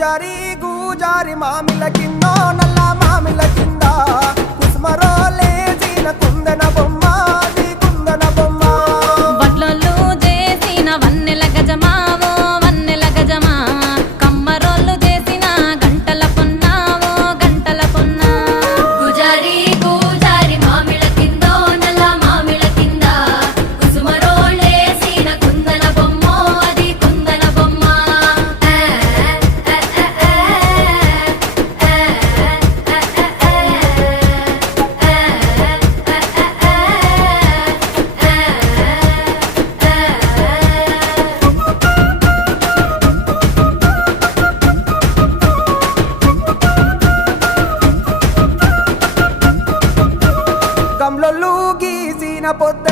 పూజారి గూజారి మామిల కింద నల్ల మామిల కింద కుసుమరో లేచిన కుందన బొమ్మ అది కుందన బొమ్మ వడ్లొల్లు చేసిన వన్నెల గజమావో వన్నెల గజమా కమ్మరోళ్ళు చేసిన గంటల పొన్నావో గంటల పొన్నా గుజారి గూజారి మామిళ్ళ కిందో నల్ల మామిళ్ళ కింద కుసుమరోళ్ళేసిన కుందన బొమ్మ అది కుందన బొమ్మ గమ్లొల్లు గీసిన పొద్ద